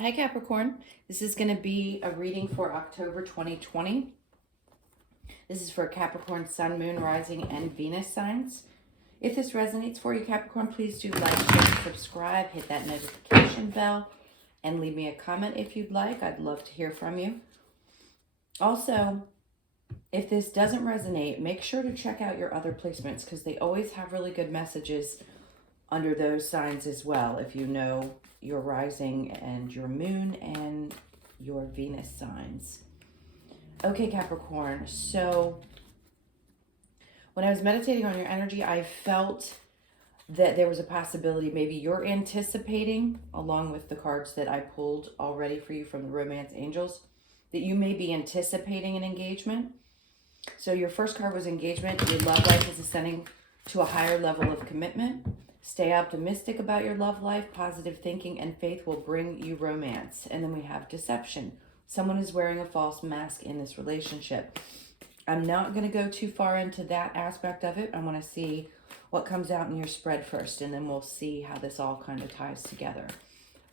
Hi Capricorn, this is going to be a reading for October 2020. This is for Capricorn, Sun, Moon, Rising, and Venus signs. If this resonates for you, Capricorn, please do like, share, subscribe, hit that notification bell, and leave me a comment if you'd like. I'd love to hear from you. Also, if this doesn't resonate, make sure to check out your other placements because they always have really good messages under those signs as well. If you know your rising and your moon and your Venus signs. Okay, Capricorn. So when I was meditating on your energy, I felt that there was a possibility maybe you're anticipating, along with the cards that I pulled already for you from the Romance Angels, that you may be anticipating an engagement. So your first card was engagement. Your love life is ascending to a higher level of commitment. Stay optimistic about your love life. Positive thinking and faith will bring you romance. And then we have deception. Someone is wearing a false mask in this relationship. I'm not going to go too far into that aspect of it. I want to see what comes out in your spread first, and then we'll see how this all kind of ties together.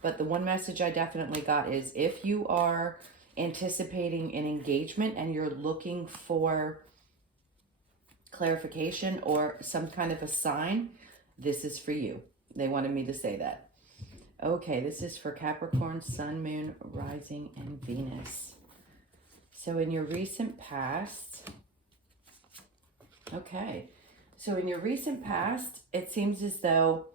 But the one message I definitely got is if you are anticipating an engagement and you're looking for clarification or some kind of a sign, this is for you. They wanted me to say that. Okay, this is for Capricorn, Sun, Moon, Rising, and Venus. So in your recent past, it seems as though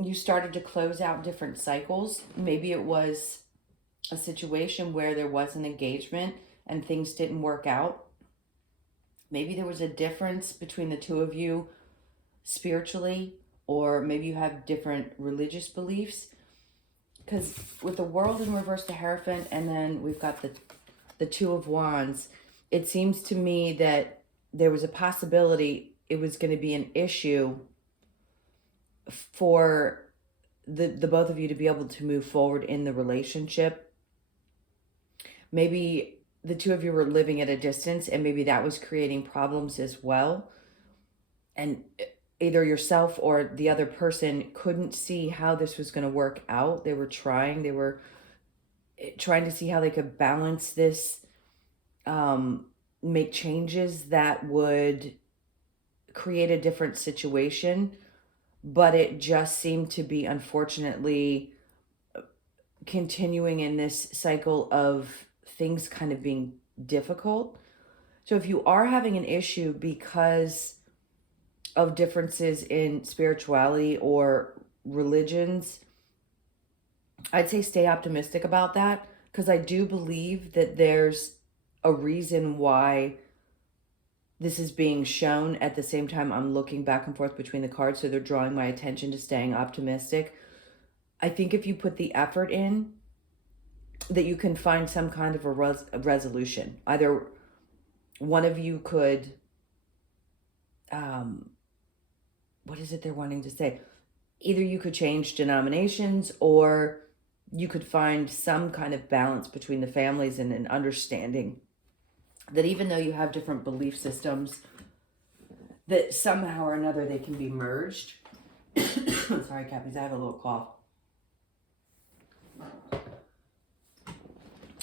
you started to close out different cycles. Maybe it was a situation where there was an engagement and things didn't work out. Maybe there was a difference between the two of you spiritually, or maybe you have different religious beliefs. Because with the World in reverse, the Hierophant, and then we've got the Two of Wands, it seems to me that there was a possibility it was going to be an issue for the both of you to be able to move forward in the relationship. Maybe the two of you were living at a distance, and maybe that was creating problems as well. And either yourself or the other person couldn't see how this was going to work out. They were trying to see how they could balance this, make changes that would create a different situation. But it just seemed to be, unfortunately, continuing in this cycle of things kind of being difficult. So if you are having an issue because of differences in spirituality or religions, I'd say stay optimistic about that, because I do believe that there's a reason why this is being shown. At the same time, I'm looking back and forth between the cards, so they're drawing my attention to staying optimistic. I think if you put the effort in, that you can find some kind of a resolution. Either one of you could, what is it they're wanting to say? Either you could change denominations, or you could find some kind of balance between the families and an understanding that even though you have different belief systems, that somehow or another they can be merged. Sorry, Cappies, I have a little cough.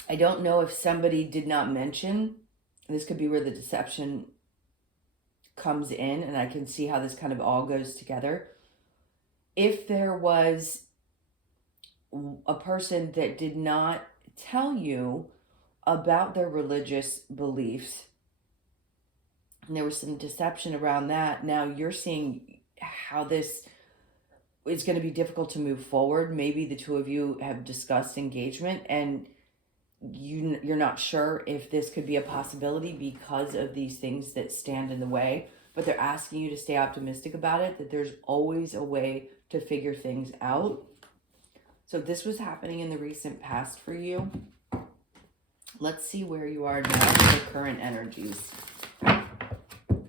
I don't know if somebody did not mention, this could be where the deception comes in, and I can see how this kind of all goes together. If there was a person that did not tell you about their religious beliefs, and there was some deception around that, now you're seeing how this is going to be difficult to move forward. Maybe the two of you have discussed engagement, and you're not sure if this could be a possibility because of these things that stand in the way, but they're asking you to stay optimistic about it, that there's always a way to figure things out. So this was happening in the recent past for you. Let's see where you are now in the current energies.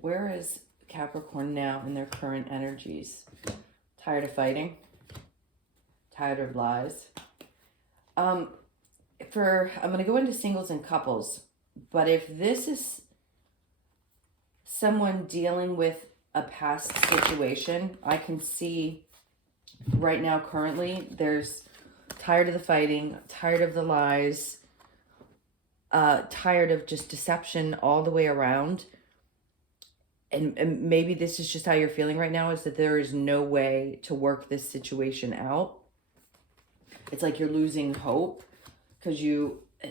Where is Capricorn now in their current energies? Tired of fighting? Tired of lies? I'm going to go into singles and couples, but if this is someone dealing with a past situation, I can see right now currently there's tired of the fighting, tired of the lies, tired of just deception all the way around. And maybe this is just how you're feeling right now, is that there is no way to work this situation out. It's like you're losing hope because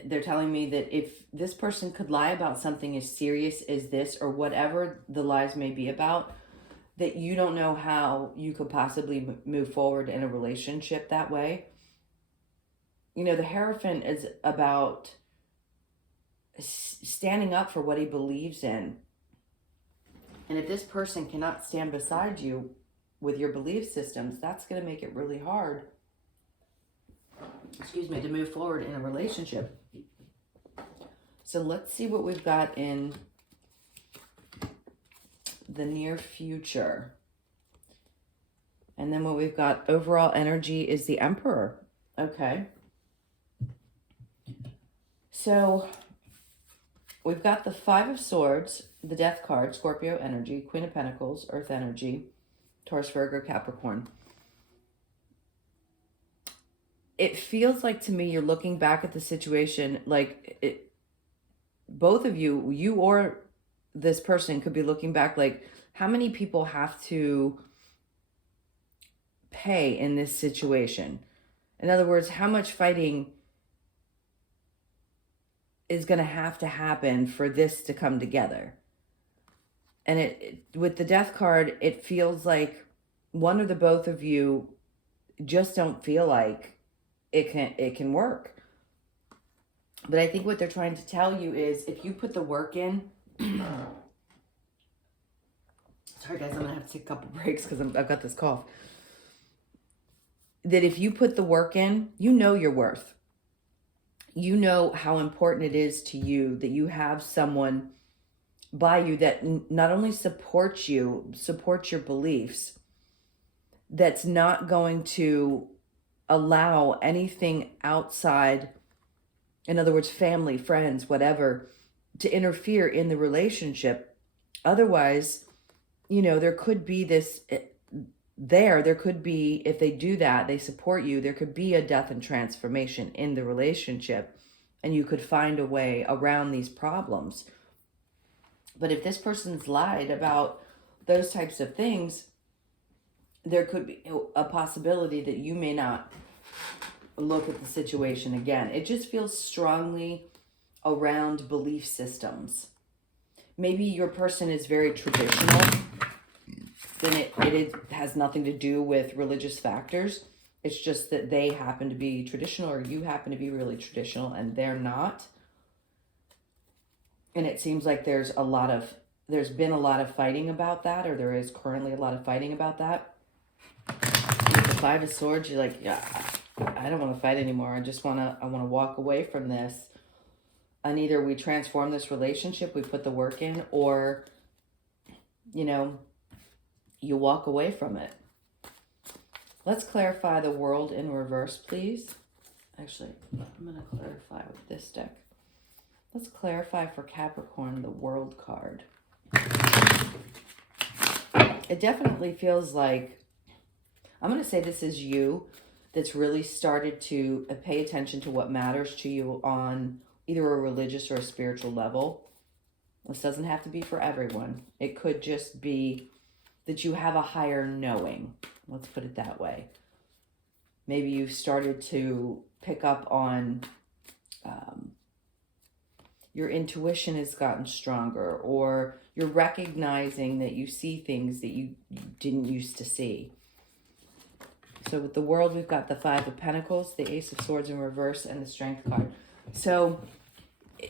they're telling me that if this person could lie about something as serious as this, or whatever the lies may be about, that you don't know how you could possibly move forward in a relationship that way. You know, the Hierophant is about standing up for what he believes in. And if this person cannot stand beside you with your belief systems, that's going to make it really hard, to move forward in a relationship. So let's see what we've got in the near future. And then what we've got overall energy is the Emperor. Okay. So we've got the Five of Swords, the Death card, Scorpio energy, Queen of Pentacles, Earth energy, Taurus, Virgo, Capricorn. It feels like to me you're looking back at the situation like both of you or this person could be looking back like, how many people have to pay in this situation? In other words, how much fighting is going to have to happen for this to come together? And with the Death card, it feels like one or the both of you just don't feel like it can work. But I think what they're trying to tell you is, if you put the work in, sorry guys, I'm gonna have to take a couple breaks because I've got this cough. That if you put the work in, you know your worth. You know how important it is to you that you have someone by you that not only supports your beliefs, that's not going to allow anything outside, in other words, family, friends, whatever, to interfere in the relationship. Otherwise, there could be this, there could be, if they do that, they support you, there could be a death and transformation in the relationship, and you could find a way around these problems. But if this person's lied about those types of things, there could be a possibility that you may not look at the situation again. It just feels strongly around belief systems. Maybe your person is very traditional, then it has nothing to do with religious factors. It's just that they happen to be traditional, or you happen to be really traditional and they're not. And it seems like there's been a lot of fighting about that, or there is currently a lot of fighting about that. With the Five of Swords, you're like, yeah, I don't want to fight anymore. I want to walk away from this. And either we transform this relationship, we put the work in, or, you walk away from it. Let's clarify the World in reverse, please. Actually, I'm going to clarify with this deck. Let's clarify for Capricorn the World card. It definitely feels like, I'm going to say this is you that's really started to pay attention to what matters to you on either a religious or a spiritual level. This doesn't have to be for everyone. It could just be that you have a higher knowing. Let's put it that way. Maybe you've started to pick up on your intuition has gotten stronger, or you're recognizing that you see things that you didn't used to see. So with the World, we've got the Five of Pentacles, the Ace of Swords in reverse, and the Strength card. So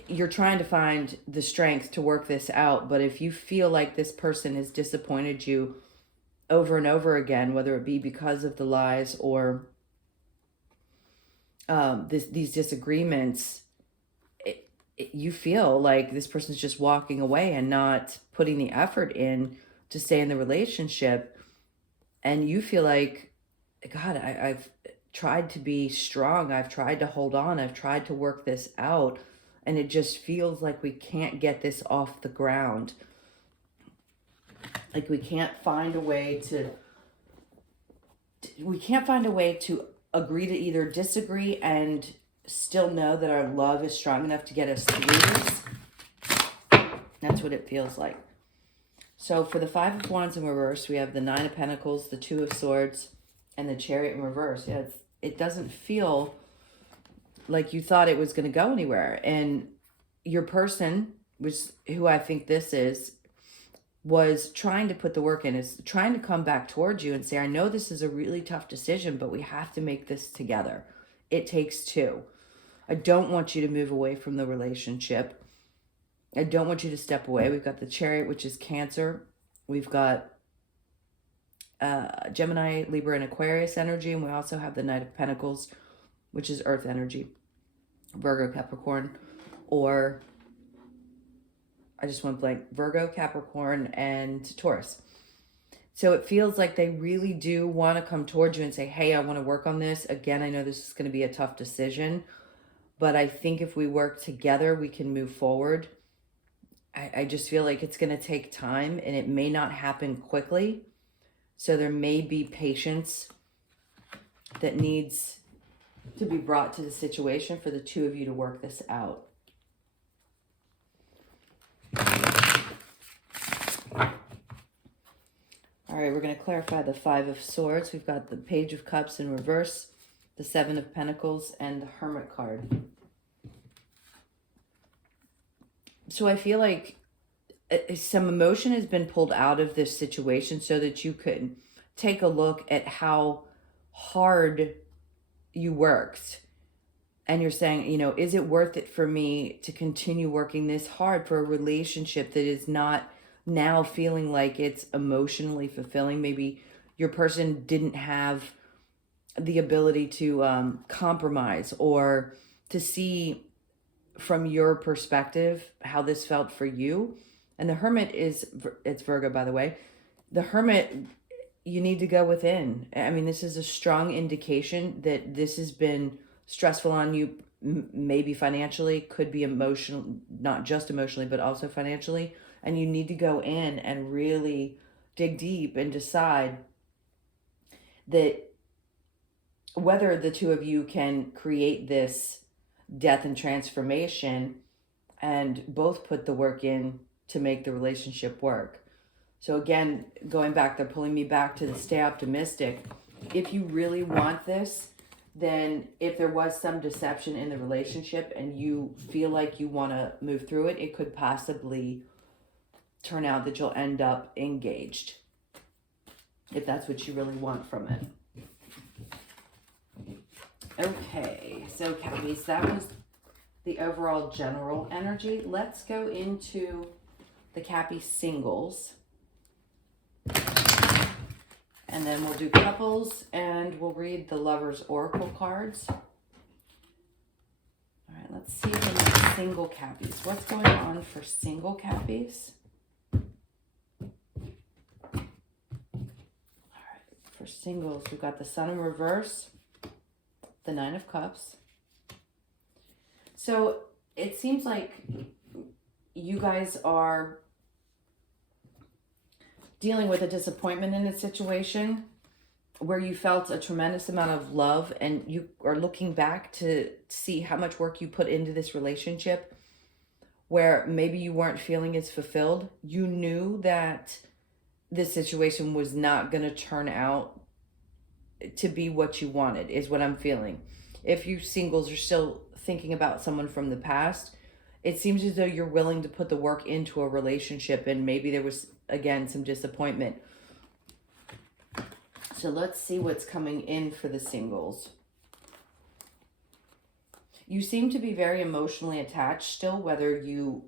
you're trying to find the strength to work this out, but if you feel like this person has disappointed you over and over again, whether it be because of the lies or these disagreements, you feel like this person's just walking away and not putting the effort in to stay in the relationship, and you feel like, God, I've tried to be strong, I've tried to hold on, I've tried to work this out, and it just feels like we can't get this off the ground. Like we can't find a way to agree to either disagree and still know that our love is strong enough to get us through this. That's what it feels like. So for the Five of Wands in reverse, we have the Nine of Pentacles, the Two of Swords, and the Chariot in reverse. Yeah, it doesn't feel like you thought it was going to go anywhere. And your person, who I think this is, was trying to put the work in, is trying to come back towards you and say, I know this is a really tough decision, but we have to make this together. It takes two. I don't want you to move away from the relationship. I don't want you to step away. We've got the Chariot, which is Cancer. We've got Gemini, Libra, and Aquarius energy. And we also have the Knight of Pentacles, which is Earth energy. Virgo, Capricorn, or I just went blank. Virgo, Capricorn, and Taurus. So it feels like they really do want to come towards you and say, hey, I want to work on this. Again, I know this is going to be a tough decision, but I think if we work together, we can move forward. I just feel like it's going to take time and it may not happen quickly. So there may be patience that needs to be brought to the situation for the two of you to work this out. All right, we're going to clarify the Five of Swords. We've got the Page of Cups in reverse, the Seven of Pentacles, and the Hermit card. So I feel like some emotion has been pulled out of this situation so that you could take a look at how hard you worked. And you're saying, you know, is it worth it for me to continue working this hard for a relationship that is not now feeling like it's emotionally fulfilling? Maybe your person didn't have the ability to compromise or to see from your perspective how this felt for you. And the Hermit it's Virgo, by the way. The Hermit, you need to go within. I mean, this is a strong indication that this has been stressful on you, maybe financially, could be emotional, not just emotionally, but also financially. And you need to go in and really dig deep and decide that whether the two of you can create this death and transformation and both put the work in to make the relationship work. So again, going back, they're pulling me back to the stay optimistic. If you really want this, then if there was some deception in the relationship and you feel like you want to move through it, it could possibly turn out that you'll end up engaged, if that's what you really want from it. Okay, so Cappies, that was the overall general energy. Let's go into the Cappy singles. And then we'll do couples and we'll read the Lover's Oracle cards. All right, let's see the single Cappies. What's going on for single Cappies? All right, for singles, we've got the Sun in reverse, the Nine of Cups. So it seems like you guys are dealing with a disappointment in a situation where you felt a tremendous amount of love and you are looking back to see how much work you put into this relationship where maybe you weren't feeling as fulfilled. You knew that this situation was not going to turn out to be what you wanted, is what I'm feeling. If you singles are still thinking about someone from the past, it seems as though you're willing to put the work into a relationship and maybe there was, again, some disappointment. So let's see what's coming in for the singles. You seem to be very emotionally attached still, whether you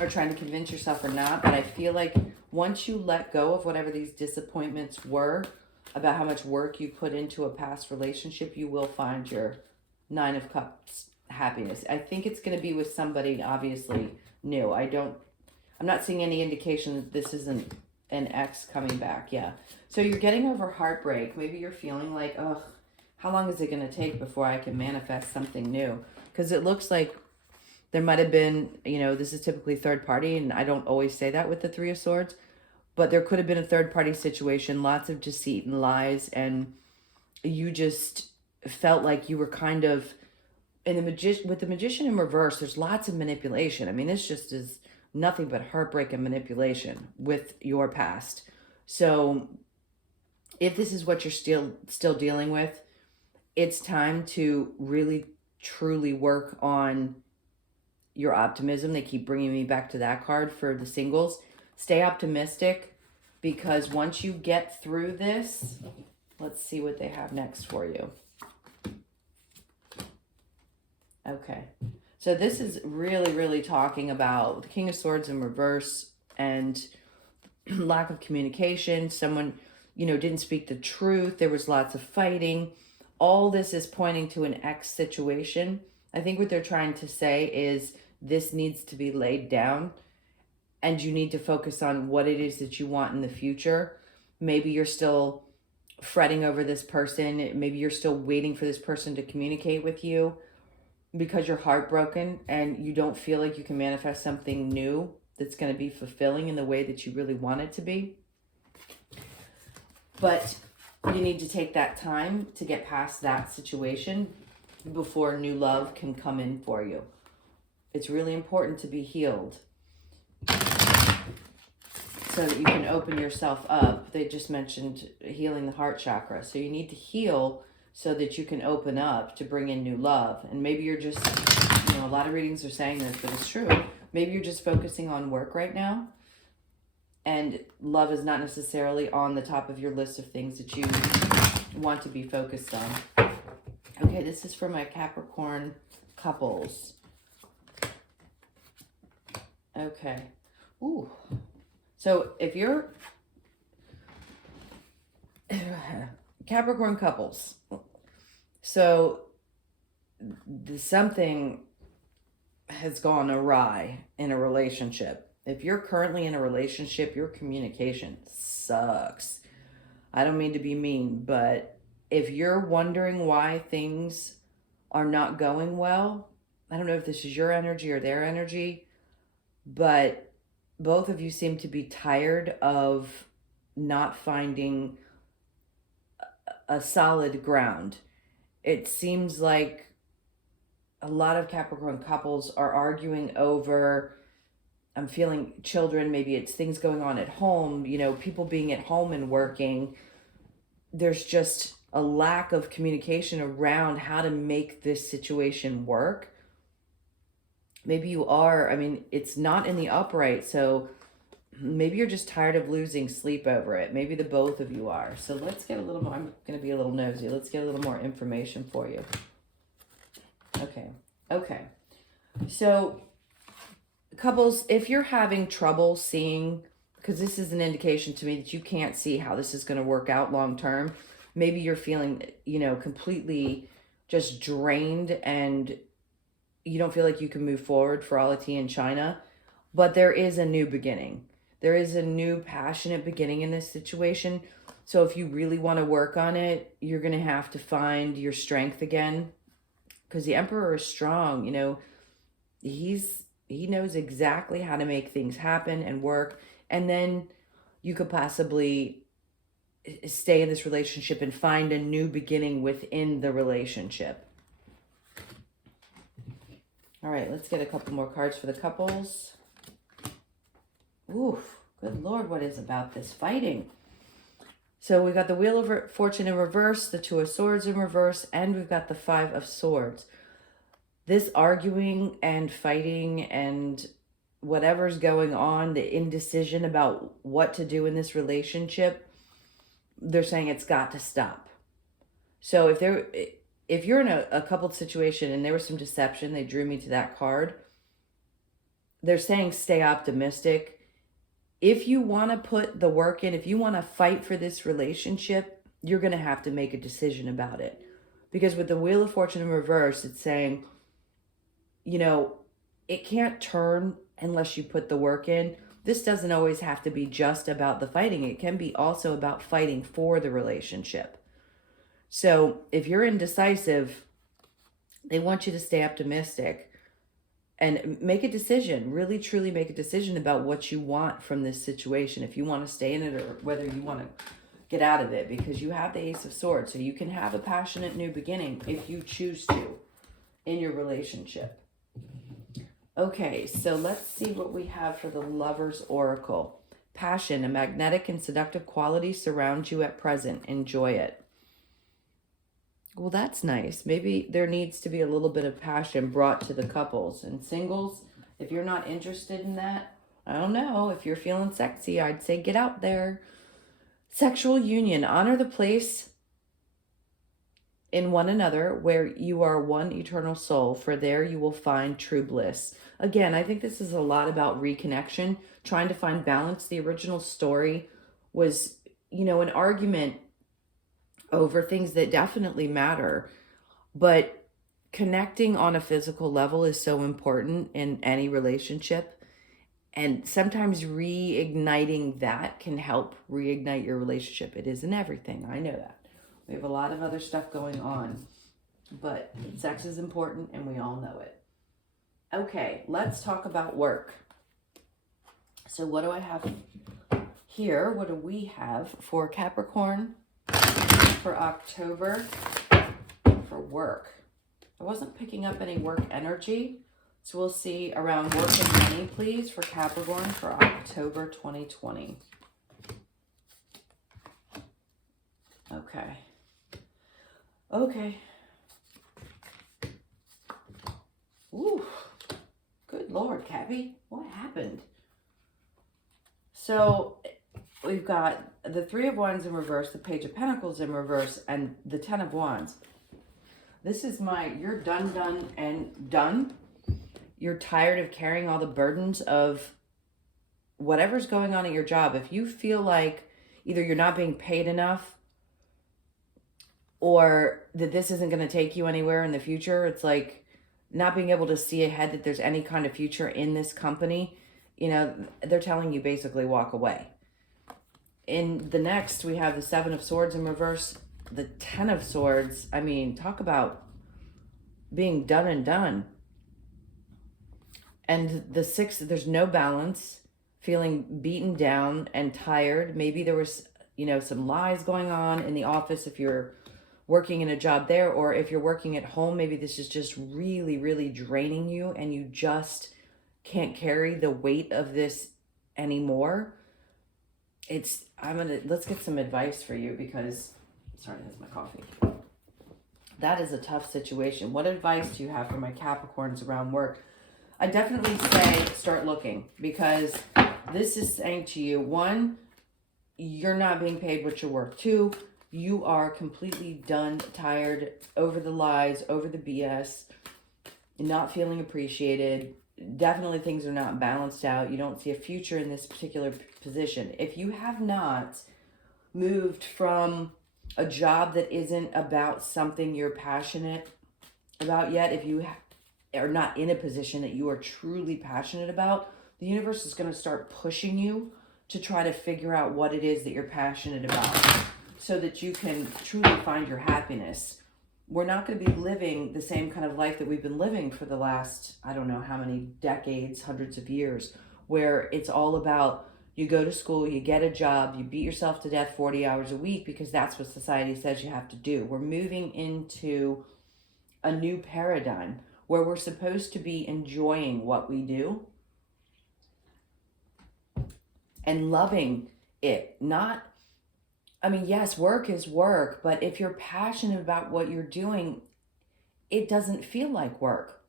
are trying to convince yourself or not, but I feel like once you let go of whatever these disappointments were about how much work you put into a past relationship, you will find your Nine of Cups happiness. I think it's going to be with somebody obviously new. I'm not seeing any indication that this isn't an ex coming back. Yeah. So you're getting over heartbreak. Maybe you're feeling like, oh, how long is it going to take before I can manifest something new? Because it looks like there might have been, this is typically third party, and I don't always say that with the Three of Swords, but there could have been a third party situation, lots of deceit and lies, and you just felt like you were kind of in with the Magician in reverse. There's lots of manipulation. I mean, this just is nothing but heartbreak and manipulation with your past. So if this is what you're still dealing with, it's time to really truly work on your optimism. They keep bringing me back to that card for the singles. Stay optimistic, because once you get through this, let's see what they have next for you. Okay. So this is really, really talking about the King of Swords in reverse and lack of communication. Someone, didn't speak the truth. There was lots of fighting. All this is pointing to an ex situation. I think what they're trying to say is this needs to be laid down, and you need to focus on what it is that you want in the future. Maybe you're still fretting over this person. Maybe you're still waiting for this person to communicate with you because you're heartbroken and you don't feel like you can manifest something new that's going to be fulfilling in the way that you really want it to be. But you need to take that time to get past that situation before new love can come in for you. It's really important to be healed so that you can open yourself up. They just mentioned healing the heart chakra. So you need to heal so that you can open up to bring in new love. And maybe you're just, a lot of readings are saying this, but it's true. Maybe you're just focusing on work right now, and love is not necessarily on the top of your list of things that you want to be focused on. Okay, this is for my Capricorn couples. Okay. Ooh. So if you're Capricorn couples, so something has gone awry in a relationship. If you're currently in a relationship, your communication sucks. I don't mean to be mean, but if you're wondering why things are not going well, I don't know if this is your energy or their energy, but both of you seem to be tired of not finding a solid ground. It seems like a lot of Capricorn couples are arguing over, I'm feeling children, maybe it's things going on at home, people being at home and working. There's just a lack of communication around how to make this situation work. Maybe you are, it's not in the upright, so maybe you're just tired of losing sleep over it. Maybe the both of you are. So let's get a little more, I'm going to be a little nosy. Let's get a little more information for you. Okay. So couples, if you're having trouble seeing, because this is an indication to me that you can't see how this is going to work out long term. Maybe you're feeling, completely just drained and you don't feel like you can move forward for all the tea in China, but there is a new beginning. There is a new passionate beginning in this situation. So if you really want to work on it, you're going to have to find your strength again, because the Emperor is strong. He knows exactly how to make things happen and work. And then you could possibly stay in this relationship and find a new beginning within the relationship. All right, let's get a couple more cards for the couples. Oof, good Lord, what is about this fighting? So we've got the Wheel of Fortune in reverse, the Two of Swords in reverse, and we've got the Five of Swords. This arguing and fighting and whatever's going on, the indecision about what to do in this relationship, they're saying it's got to stop. So if you're in a coupled situation and there was some deception, they drew me to that card, they're saying stay optimistic. If you want to put the work in, if you want to fight for this relationship, you're going to have to make a decision about it. Because with the Wheel of Fortune in reverse, it's saying, it can't turn unless you put the work in. This doesn't always have to be just about the fighting. It can be also about fighting for the relationship. So if you're indecisive, they want you to stay optimistic and make a decision, really truly make a decision about what you want from this situation. If you want to stay in it or whether you want to get out of it, because you have the Ace of Swords. So you can have a passionate new beginning if you choose to in your relationship. Okay, so let's see what we have for the Lover's Oracle. Passion, a magnetic and seductive quality surrounds you at present. Enjoy it. Well, that's nice. Maybe there needs to be a little bit of passion brought to the couples. And singles, if you're not interested in that, I don't know. If you're feeling sexy, I'd say get out there. Sexual union, honor the place in one another where you are one eternal soul, for there you will find true bliss. Again, I think this is a lot about reconnection, trying to find balance. The original story was, an argument over things that definitely matter, but connecting on a physical level is so important in any relationship. And sometimes reigniting that can help reignite your relationship. It isn't everything. I know that. We have a lot of other stuff going on, but sex is important and we all know it. Okay, let's talk about work. So what do I have here? What do we have for Capricorn for October for work? I wasn't picking up any work energy. So we'll see around work and money, please, for Capricorn for October 2020. Okay. Okay. Ooh. Good Lord, Cappy. What happened? So we've got the Three of Wands in reverse, the Page of Pentacles in reverse, and the Ten of Wands. This is you're done. You're tired of carrying all the burdens of whatever's going on at your job. If you feel like either you're not being paid enough or that this isn't going to take you anywhere in the future, it's like not being able to see ahead that there's any kind of future in this company, they're telling you basically walk away. In the next, we have the Seven of Swords in reverse, the Ten of Swords. I mean, talk about being done and done. And the Six, there's no balance, feeling beaten down and tired. Maybe there was, some lies going on in the office if you're working in a job there, or if you're working at home, maybe this is just really, really draining you and you just can't carry the weight of this anymore. Let's get some advice for you because, sorry, that's my coffee. That is a tough situation. What advice do you have for my Capricorns around work? I definitely say start looking, because this is saying to you, one, you're not being paid what you're worth. Two, you are completely done, tired, over the lies, over the BS, not feeling appreciated. Definitely things are not balanced out. You don't see a future in this particular position. If you have not moved from a job that isn't about something you're passionate about yet, if you are not in a position that you are truly passionate about, the universe is going to start pushing you to try to figure out what it is that you're passionate about so that you can truly find your happiness. We're not going to be living the same kind of life that we've been living for the last, I don't know how many decades, hundreds of years, where it's all about you go to school, you get a job, you beat yourself to death 40 hours a week because that's what society says you have to do. We're moving into a new paradigm where we're supposed to be enjoying what we do and loving it. Yes, work is work, but if you're passionate about what you're doing, it doesn't feel like work.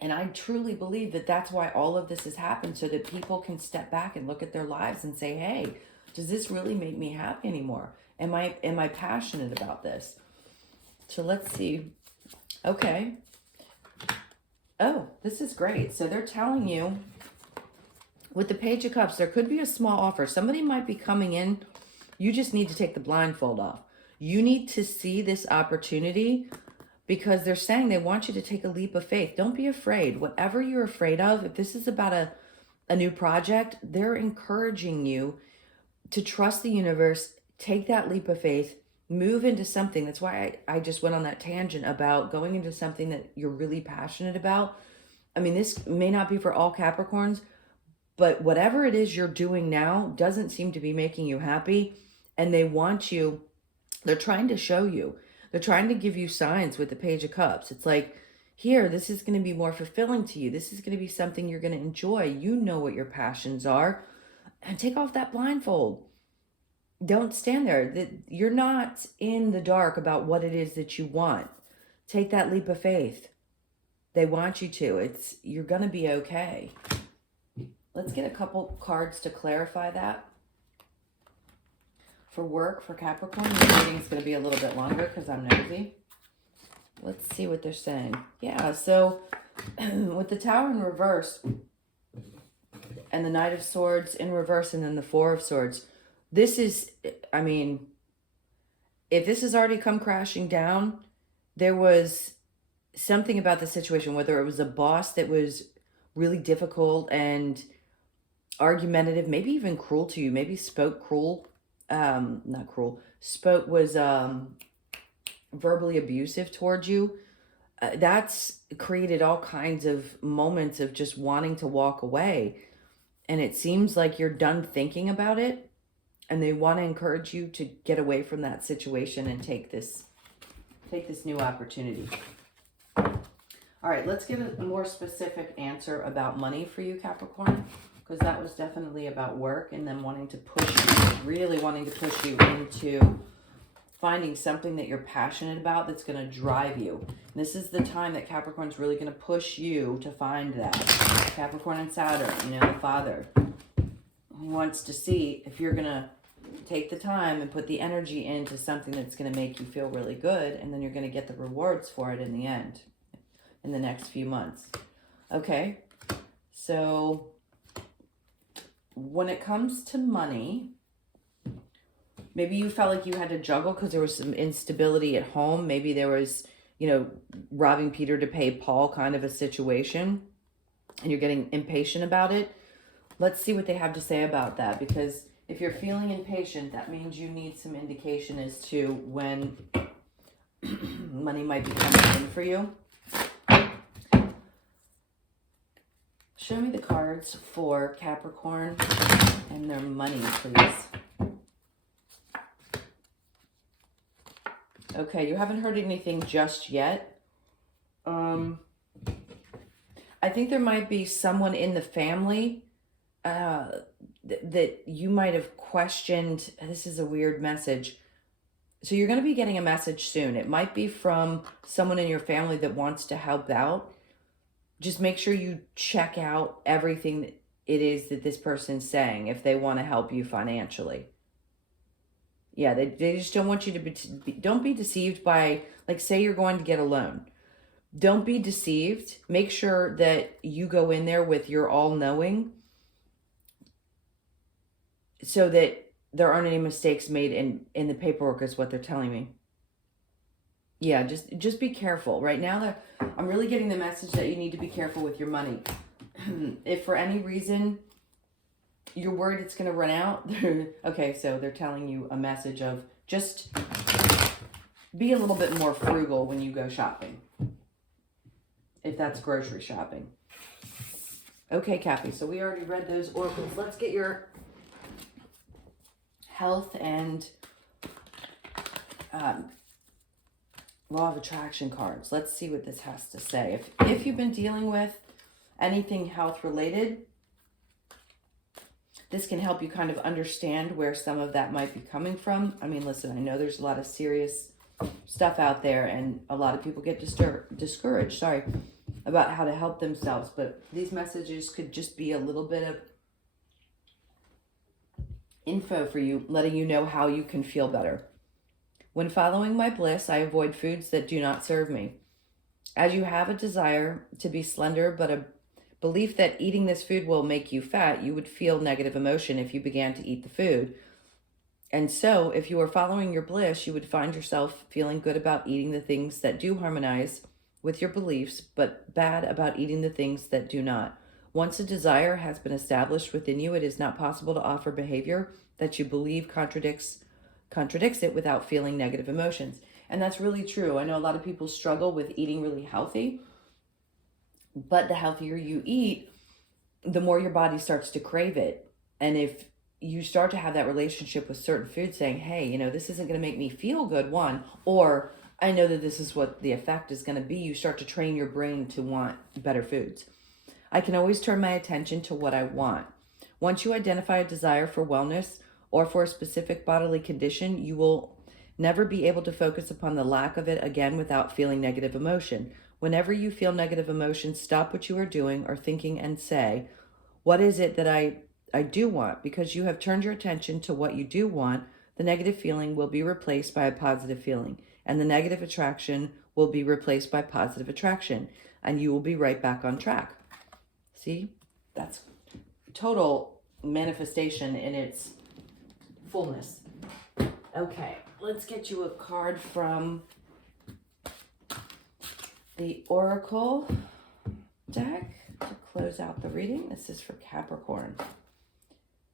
And I truly believe that that's why all of this has happened, so that people can step back and look at their lives and say, hey, does this really make me happy anymore? Am I passionate about this? So let's see. Okay. Oh, this is great. So they're telling you with the Page of Cups, there could be a small offer. Somebody might be coming in. You just need to take the blindfold off. You need to see this opportunity, because they're saying they want you to take a leap of faith. Don't be afraid. Whatever you're afraid of, if this is about a new project, they're encouraging you to trust the universe, take that leap of faith, move into something. That's why I just went on that tangent about going into something that you're really passionate about. This may not be for all Capricorns, but whatever it is you're doing now doesn't seem to be making you happy. And they want you, they're trying to show you, they're trying to give you signs with the Page of Cups. It's like, here, this is going to be more fulfilling to you. This is going to be something you're going to enjoy. You know what your passions are. And take off that blindfold. Don't stand there. You're not in the dark about what it is that you want. Take that leap of faith. They want you to. You're going to be okay. Let's get a couple cards to clarify that. For work, for Capricorn, the reading's going to be a little bit longer because I'm nosy. Let's see what they're saying. Yeah, so with the Tower in reverse and the Knight of Swords in reverse and then the Four of Swords, this is, I mean, if this has already come crashing down, there was something about the situation, whether it was a boss that was really difficult and argumentative, maybe even cruel to you, maybe spoke cruel, not cruel, was verbally abusive towards you. That's created all kinds of moments of just wanting to walk away. And it seems like you're done thinking about it. And they want to encourage you to get away from that situation and take this new opportunity. All right, let's get a more specific answer about money for you, Capricorn, because that was definitely about work and them wanting to push you, really wanting to push you into finding something that you're passionate about that's going to drive you. And this is the time that Capricorn's really going to push you to find that. Capricorn and Saturn, the father. He wants to see if you're going to take the time and put the energy into something that's going to make you feel really good, and then you're going to get the rewards for it in the end, in the next few months. Okay, so when it comes to money, maybe you felt like you had to juggle because there was some instability at home. Maybe there was, robbing Peter to pay Paul kind of a situation, and you're getting impatient about it. Let's see what they have to say about that, because if you're feeling impatient, that means you need some indication as to when money might be coming in for you. Show me the cards for Capricorn and their money, please. Okay, you haven't heard anything just yet. I think there might be someone in the family that you might have questioned. This is a weird message. So you're going to be getting a message soon. It might be from someone in your family that wants to help out. Just make sure you check out everything that it is that this person's saying if they want to help you financially. Yeah, they just don't want you to don't be deceived by, like, say you're going to get a loan. Don't be deceived. Make sure that you go in there with your all-knowing so that there aren't any mistakes made in the paperwork is what they're telling me. Yeah, just be careful. Right now, I'm really getting the message that you need to be careful with your money. If for any reason you're worried it's going to run out, okay, so they're telling you a message of just be a little bit more frugal when you go shopping, if that's grocery shopping. Okay, Cappy, so we already read those oracles. Let's get your health and law of attraction cards. Let's see what this has to say. If you've been dealing with anything health related, this can help you kind of understand where some of that might be coming from. I mean, listen, I know there's a lot of serious stuff out there and a lot of people get discouraged, about how to help themselves, but these messages could just be a little bit of info for you, letting you know how you can feel better. When following my bliss, I avoid foods that do not serve me. As you have a desire to be slender, but a belief that eating this food will make you fat, you would feel negative emotion if you began to eat the food. And so, if you are following your bliss, you would find yourself feeling good about eating the things that do harmonize with your beliefs, but bad about eating the things that do not. Once a desire has been established within you, it is not possible to offer behavior that you believe contradicts it without feeling negative emotions. And that's really true. I know a lot of people struggle with eating really healthy, but the healthier you eat, the more your body starts to crave it. And if you start to have that relationship with certain foods saying, hey, you know, this isn't going to make me feel good, one, or I know that this is what the effect is going to be. You start to train your brain to want better foods. I can always turn my attention to what I want. Once you identify a desire for wellness or for a specific bodily condition, you will never be able to focus upon the lack of it again without feeling negative emotion. Whenever you feel negative emotion, stop what you are doing or thinking and say, what is it that I do want? Because you have turned your attention to what you do want, the negative feeling will be replaced by a positive feeling, and the negative attraction will be replaced by positive attraction, and you will be right back on track. See, that's total manifestation in its fullness. Okay, let's get you a card from the Oracle deck to close out the reading. This is for Capricorn.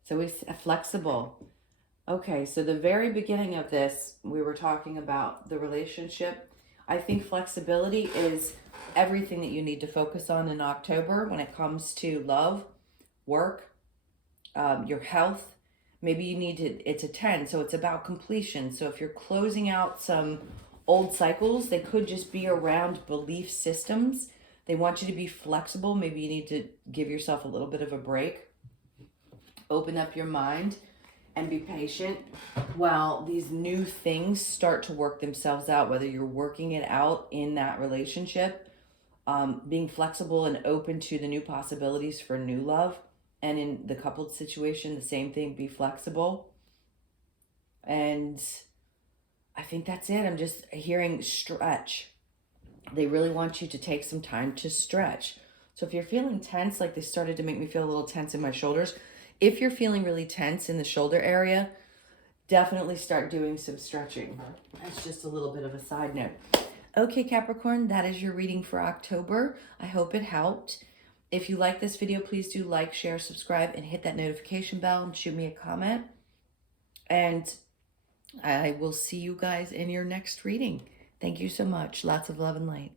So we flexible. Okay, so the very beginning of this, we were talking about the relationship. I think flexibility is everything that you need to focus on in October when it comes to love, work, your health. Maybe you need to, it's a 10, so it's about completion. So if you're closing out some old cycles, they could just be around belief systems. They want you to be flexible. Maybe you need to give yourself a little bit of a break. Open up your mind and be patient while these new things start to work themselves out, whether you're working it out in that relationship, being flexible and open to the new possibilities for new love. And in the coupled situation, the same thing, be flexible. And I think that's it. I'm just hearing stretch. They really want you to take some time to stretch. So if you're feeling tense, like this started to make me feel a little tense in my shoulders. If you're feeling really tense in the shoulder area, definitely start doing some stretching. That's just a little bit of a side note. Okay, Capricorn, that is your reading for October. I hope it helped. If you like this video, please do like, share, subscribe, and hit that notification bell and shoot me a comment. And I will see you guys in your next reading. Thank you so much. Lots of love and light.